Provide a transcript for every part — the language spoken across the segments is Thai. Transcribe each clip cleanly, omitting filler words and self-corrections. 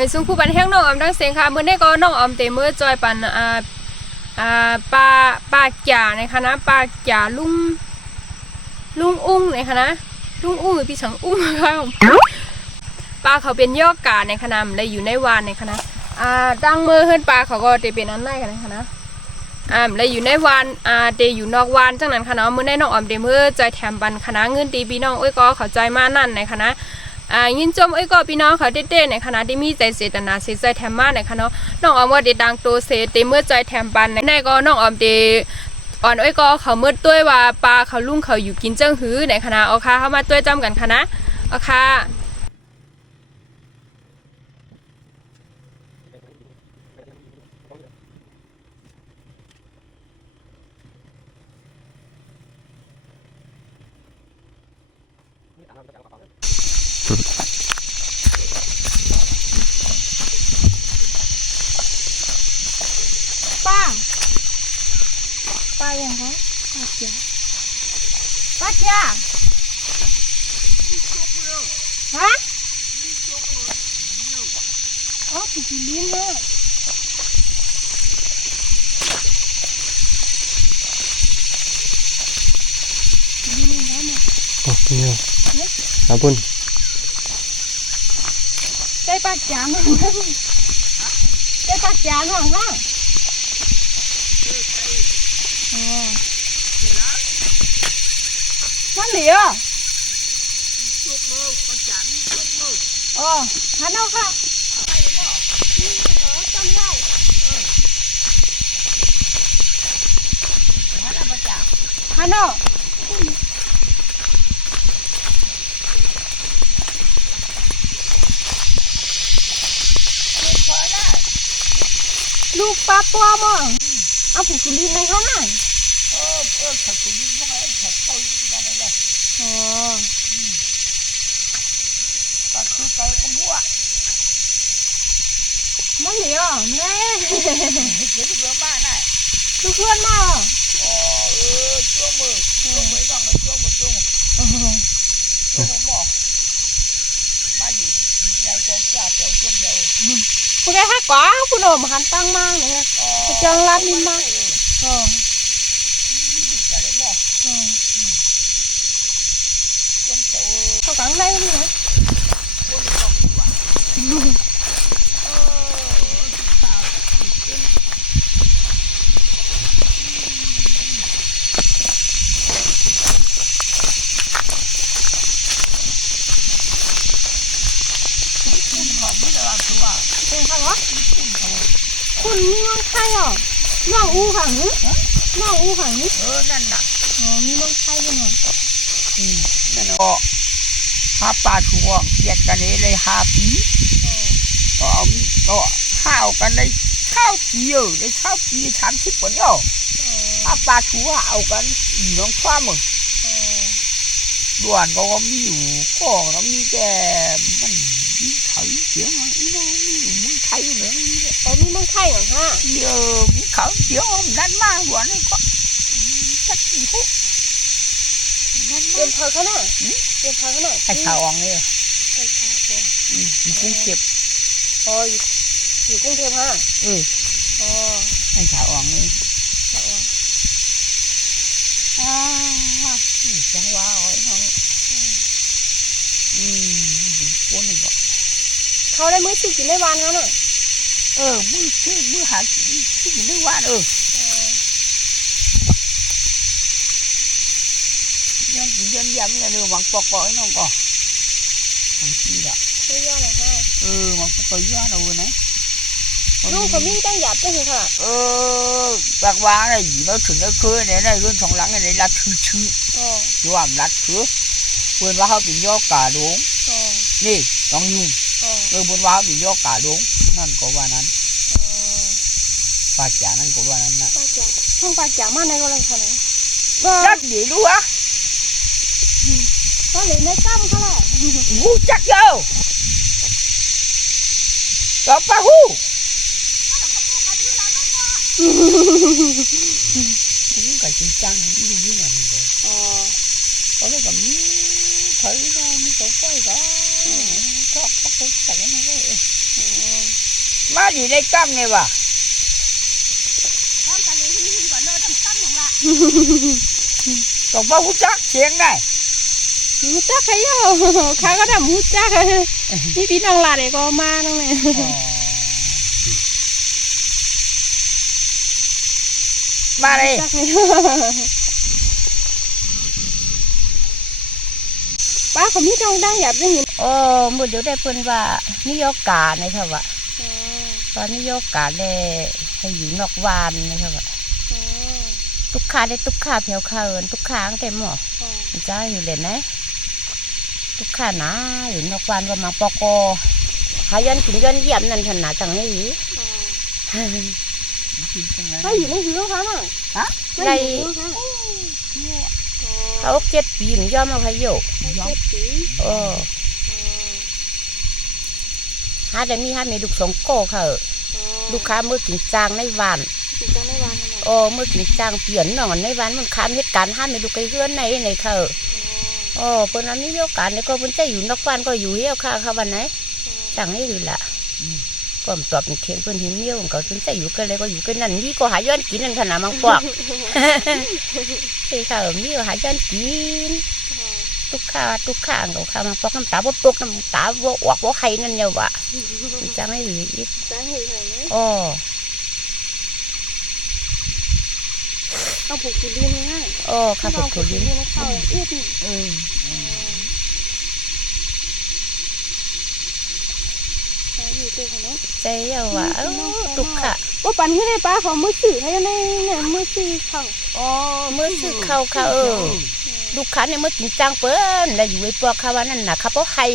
เป็นซุ้มคู่บันแห้งน้องออมทั้งเสียงค่ะมื้อนี้ก็น้องออมเตมื้อจอยปันปลาจ่าในคณะปลาจ่าลุงอุ้งในคณะลุงอุ้งหรือพี่สังอุ้งค่ะปลาเขาเป็นยอกกาในคณะเลยอยู่ในวานในคณะดังมือขึ้นปลาเขาก็จะเป็นอันได้กันในคณะเลยอยู่ในวานเดอยู่นอกวานจังนั้นคณะมื้อในน้องออมเดมื้อจอยแถมบันคณะเงินตีพี่น้องเอ้ยก็เข้าใจมานั่นในคณะยินจมเอ้ยก็พี่น้องเขาเด้ๆในคณะที่มีใจเสตนาเสียใจแถมมาในคณะน้องออมว่าเดดังโตเสเตเมื่อใจแถมบันในก็น้องออมเดอ่อนเอ้ยก็เขาเมื่อต้วยว่าปลาเขาลุ่งเขาอยู่กินเจ้าหื้อในคณะเอาค่ะเข้ามาต้วยจำกันคณะเอาค่ะป้าอย่างไรป้าจ้าฮะอ๋อคือเลี้ยงเลยนี่มันได้ไหมโอ้เนี่ยอาบุญได้ป้าจ้ามั้งได้ป้าจ้าหรอฮะมันเหลียวฮันเอาค่ะฮันเอาลูกปลาปลอมอ่ะเอาผูกสุรินในข้างหน้าผักสุรินพวกไอ้ผักเข้ายิ่งกันเลยผักคือไก่กระบัวมันเหลียวแม่เดี๋ยวเบื่อมากน่ะลูกเพื่อนมาช่วงมือต้องเลยช่วงมือหมอกมาอยู่ในกองจ่าเจ้าช่วงเดียวคุณได้ฮักกว่าคุณโอมหันตั้งมากเลยจะจังรัดนินมากเขาขังได้ไหมคุณมีมังไข่อ่ะน้องอูขังน้องอูขังนั่นน่ะมีมังไข่ด้วยเนาะนั่นก็หาปลาทวงเกียดกันเลย5 ปีก็เอาก็ข้าวกันได้ข้าวปีได้ข้าวปี30 คนย่อหาปลาทัวเอากันอยู่น้องคว้ามึงด่วนก็มีอยู่ก็น้ำมีแต่มันมีไข่เสียงอีน้องมีอยู่มึงไข่เหนือมีมังไข่เหรอฮะมีเขาเสียงนั่นมากด่วนนี่ก็จักกี่คุกเป็นเธอเขาหน่อยเป็นเธอเขาหน่อยไอ้ชาวองนี่อยู่กรุงเทพอยู่กรุงเทพฮะไอ้ชาวองนี่จังหวะไอ้น้องคนนึงก็เขาได้มื้อซื้อกินได้วันฮะน่ะมื้อหาซื้อกินได้วันยันเนี่ยเดี๋ยวมังปอกไอ้น้องก็มังชีละไม่ย่อหรอกฮะมังปอกย่อเอาไงลูกเขามีตั้งหยาบตั้งค่ะbạc vàng này nó thử nó khơi này luôn thòng lắng này là thứ chứ chú làm lát khứa buồn vào bị do cả đúng nè con nhung buồn vào bị do cả đúngนั่นก็ว่านั้นปลาจ๋านั่นก็ว่านั้นนะห้องปลาจ๋ามาในอะไรขนาดจักดีดูอ่ะเขาเลยในกั้มเขาแหละหูจักเยอะต่อปลาหูcũng cả chim trăng đi với mình rồi có cái cầm thấy nó mới có quay đó khóc khóc khóc nó มาอยู่ในกั้มไงวะ ก้อนกันเลยที่ก่อนเดินทำกั้นของละ ต้องมาหูจักเสียงได้ หมูจักใครอ่ะข้าก็ทำหมูจักนี่พี่น้องหลานเด็กก็มาตรงนี้ มาเลย ป้าเขามีตรงได้หยับได้ยิน โอ้มือเดี๋ยวได้เพิ่นว่านิยกานะครับว่าตอนนิยกาได้ให้อยู่นอกวานนะครับว่าทุกขาได้ทุกขาเพียวเขาเอินทุกขาเต็มหมอจ้าอยู่เลยนะทุกขานะอยู่นอกวานก็มาปอกอหายันกินยันเยี่ยมนั่นขนาดจังให้หือ เขาอยู่ในหิวเขาน่ะ ได้เขา7 ปีมันย่อมมาพะโยโอ้หาได้มีหาเมดุกสองโก้เขาลูกค้ามือกินจางในวานโอ้มือกินจางเปลี่ยนหนอนในวานมันค้ามเหตุการณ์ห้ามเมดุกไก่เฮือนในเขาโอ้เปิ้นนั้นนี่โยการเนี่ยก็เปิ้นจะอยู่นอกวานก็อยู่เฮี้ยวค่ะวันไหนจังให้ดูละก็ตอบเขียนเปิ้นหินเมี้ยวก็เปิ้นจะอยู่กันเลยก็อยู่กันนั่นนี่ก็หาย้อนกินนั่นขนาดมังปอกใช่ค่ะมีหาย้อนกินทุกข้างเขาข้ามังปอกน้ำตาบ่ตกน้ำตาบ่ออกบ่ไข่นั่นเนี่ยวะจังให้ดูอีกโอ้ เอาผูกถุดินนะ โอ้ข้าพเจ้าลิ้น เข้าอื้อใจเยาว่าทุกข์ค่ะ ว่าปันที่ได้ป้าเขามือสื่อให้ในเนี่ยมือสื่อเขา อ๋อเมื่อซื้อเข้าลูกค้าเนี่ยเมื่อกินจังเปิ้นแล้วอยู่ไอ้ปอกเขาว่านั่นน่ะเขาบ่ให้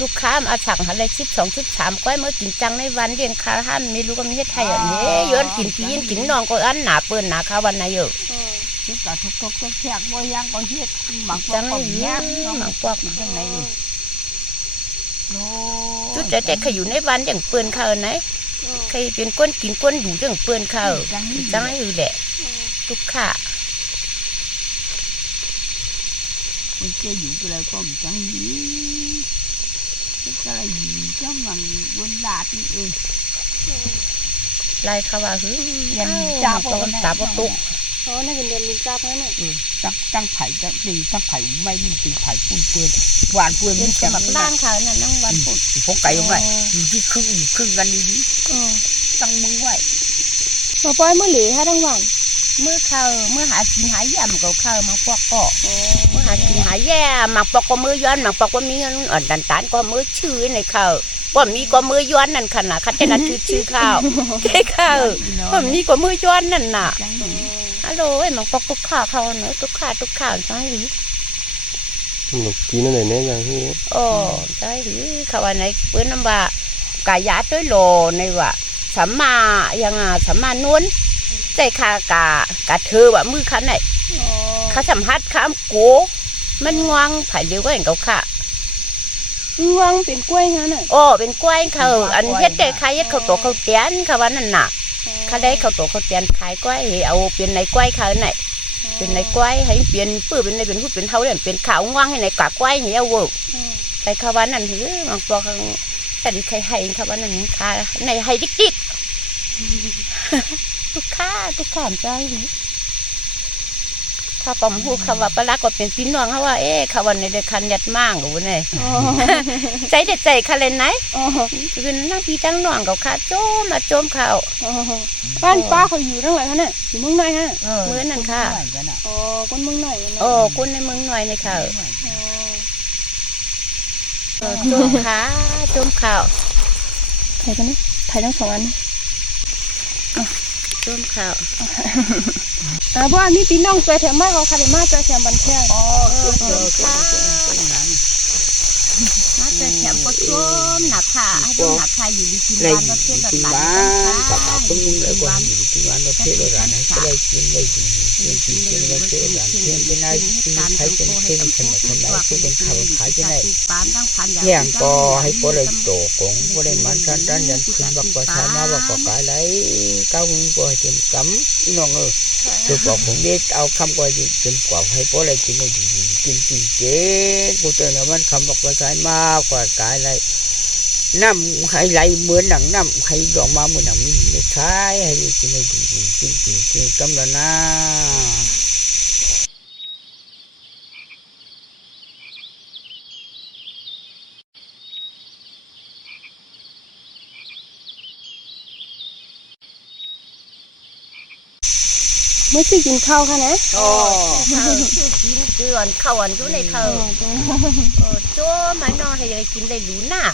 ลูกค้ามาสั่งอะไร12 13ก้อยเมื่อกินจังในวันเลี้ยงค้าห้ามไม่รู้ก็มีเฮ็ดไทยอันนี้ย้อนกินปีนกินน้องก็อันหนาเปิ้นหนาเขาวันไหนอยู่ ทุกข์ทุกข์แขกบ่ยังก็เฮ็ดบาง จัง ก็ เลย แย่ หมังปอก จังไหนโ จุดแต่เขาอยู่ในวันอย่างเปิ้นเขาไหนใครเป็นก้นกินก้นอยู่จังเปิ้นเขาจังให้อยู่แหละทุกค่ะ มันจะอยู่cái này có một chẳng gì cái này gì chứ mà quên lạt đi ไล่เขาว่าหือ ยัน จ้า จ้า ตอนตาบ่ตุก อ๋อนี่เป็นเดือนมินจับนั่นน่ะ ตั้งไผ่ตั้งดีตั้งไผ่ไม่มีตีไผ่ปุ้นเปื้อนหวานเปื้อน เป็น นี่ ส จัง มัครล้านเขาน่ะนั่งวันพุธ พวกไก่ยังไงที่ครึ่งกันดีตั้งมึงไว้ มาปล่อยมือหลีให้ทั้งวัน เมื่อเขาเมื่อหากินหายย่ำก็เข้ามาปอกก็เมื่อหากินหายแย่มาปอกก็มือย้อนมาปอกก็มีเงินอ่อนดันตานก็มือชื่อในเขาว่ามีก็มือย้อนนั่นขนาดคัดจะนัดชื่อข้าวใช่ข้าวว่ามีก็มือย้อนนั่นน่ะฮัลโหลไอ้มาปอกทุกข้าวเขาเนอะทุกข้าวใช่หรือ ลูกกินอะไรเนี่ยอย่างที่ โอ้ใช่หรือเขาว่าในเพื่อนน้ำว่ากายาด้วยโลในว่าสัมมายังสัมมานุ่นใจคากะเธอว่ามือคันไหนเขาสัมผัสข้ามโกมันงวงไผ่เดียวก็เห็นเขาค่ะ งวงเป็นกล้วยฮะน่ะ โอ้เป็นกล้วยเขาอันเฮ็ดได้ขายเฮ็ดเขาโตเขาเตียนเขาว่านั่นน่ะเขาได้เขาโตเขาเตียนขายกล้วยเอาเป็นในกล้วยเขาไหนเป็นในกล้วยให้เปลี่ยนปื้อเป็นในเป็นผู้เป็นเท่าเนี่ยเป็นขาวงวงให้ในกากล้วยเหี่ยวเวิร์กใครเขาว่านั่นถือบางตัวเขาแต่ดิใครให้เขาว่านั่นค่ะในให้ดิ๊กทุกข้าใจข้าปอมพูเขาว่าปลาก็เป็นพี่น้องเขาว่าเขาว่าในเด็กคันยัดมั่งกับวันไหนใจเด็ดใจคันเลยไหนคือนั่งพี่ตั้งน้องกับข้าโจมมาโจมเขา บ้านป้าเขาอยู่ทั้งหลายฮะน่ะอยู่เมืองไหนฮะ เมื่อนั่นค่ะ อ๋อคนเมืองไหน โอ้คุณในเมืองหน่อยในเขาโจมขาโจมข่าว ถ่ายกันนะถ่ายทั้งสองอัน โจมข่าว เพราะว่ามีพี่น้องใจแถมมากเขาคาริมาใจแถมบันแค่โจมขามาเจอแถมก็โจมหนักขาให้โจมหนักขาอยู่ดีกินบ้านรถเที่ยวแบบบ้านค่ะอยู่ดีกินบ้านรถเที่ยวแบบบ้านค่ะ ย่างก็ให้พวกเราโตกงพวกเรามันสันดันยันขึ้นบักภาษามาบักก็กายไหลก้าวเงินก็ให้เต็มกำน้องตัวบอกผมได้เอาคำก็เต็มกว่าให้พวกเรากินเลยกินเจ๊กูเตือนมันคำบักภาษามากกว่ากายไหล น้ำให้ไหลเหมือนหนังน้ำให้ดอกมาเหมือนหนังมีในใช้ให้กินได้จริงกำลังนะเมื่อสิกินข้าวค่ะนะ โอ้กินเกลือนข้าวอันอยู่ในเธอโอ้โจ้มันนอนให้ได้กินได้รู้น่ะ